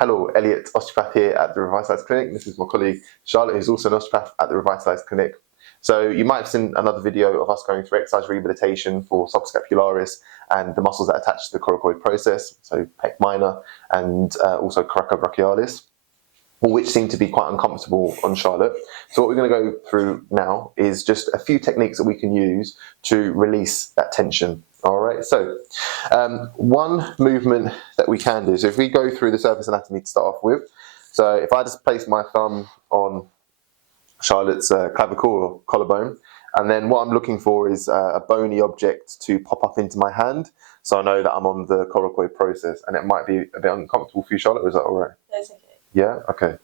Hello, Elliott, Osteopath here at the Revitalize Clinic. This is my colleague Charlotte, who's also an osteopath at the Revitalize Clinic. So you might have seen another video of us going through exercise rehabilitation for subscapularis and the muscles that attach to the coracoid process, so pec minor and also coracobrachialis, which seem to be quite uncomfortable on Charlotte. So what we're going to go through now is just a few techniques that we can use to release that tension. All right, so one movement that we can do, so if we go through the surface anatomy to start off with, so if I just place my thumb on Charlotte's clavicle or collarbone, and then what I'm looking for is a bony object to pop up into my hand, so I know that I'm on the coracoid process, and it might be a bit uncomfortable for you, Charlotte, is that all right? That's okay. Yeah, okay.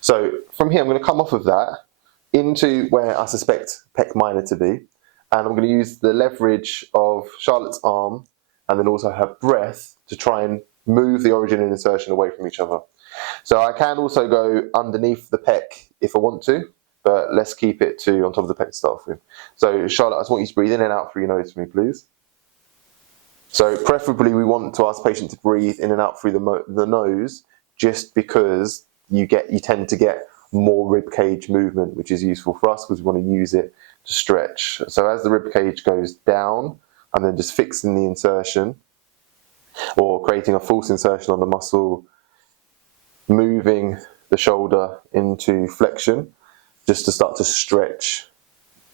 So from here, I'm going to come off of that into where I suspect pec minor to be. And I'm going to use the leverage of Charlotte's arm and then also her breath to try and move the origin and insertion away from each other. So I can also go underneath the pec if I want to, but let's keep it to on top of the pec to start with. So Charlotte, I just want you to breathe in and out through your nose for me, please. So preferably we want to ask the patient to breathe in and out through the nose, just because you tend to get more rib cage movement, which is useful for us because we want to use it to stretch. So as the rib cage goes down, I'm then just fixing the insertion or creating a false insertion on the muscle, moving the shoulder into flexion just to start to stretch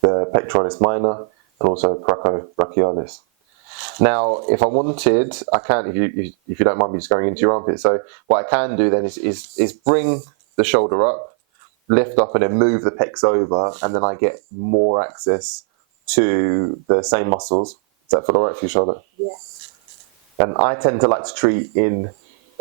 the pectoralis minor and also coracobrachialis. Now, if I wanted, I can, if you don't mind me just going into your armpit. So what I can do then is bring the shoulder up, lift up and then move the pecs over, and then I get more access to the same muscles. Does that feel all right for you, Charlotte? Yes. And I tend to like to treat in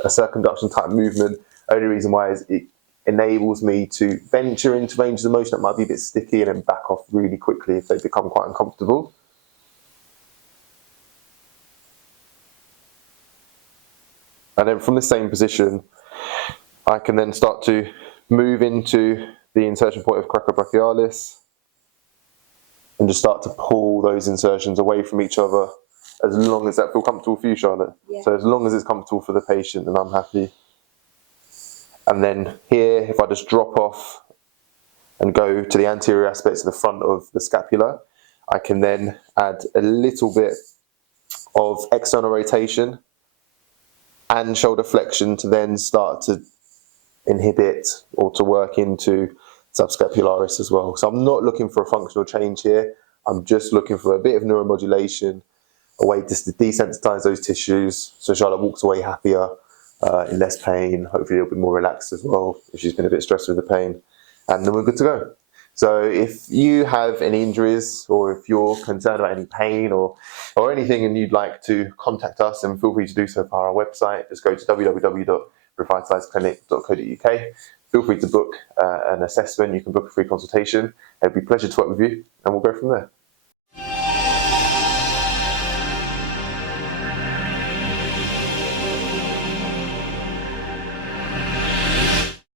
a circumduction type movement. Only reason why is it enables me to venture into ranges of motion that might be a bit sticky and then back off really quickly if they become quite uncomfortable. And then from the same position, I can then start to move into the insertion point of coracobrachialis and just start to pull those insertions away from each other, as long as that feels comfortable for you, Charlotte. Yeah. So as long as it's comfortable for the patient, then I'm happy. And then here, if I just drop off and go to the anterior aspects of the front of the scapula, I can then add a little bit of external rotation and shoulder flexion to then start to inhibit or to work into subscapularis as well. So I'm not looking for a functional change here. I'm just looking for a bit of neuromodulation, a way just to desensitize those tissues so Charlotte walks away happier, in less pain, hopefully a little bit more relaxed as well if she's been a bit stressed with the pain. And then we're good to go. So if you have any injuries or if you're concerned about any pain or anything and you'd like to contact us, then feel free to do so via our website. Just go to www.revitalizeclinic.co.uk. Feel free to book an assessment. You can book a free consultation. It'd be a pleasure to work with you, and we'll go from there.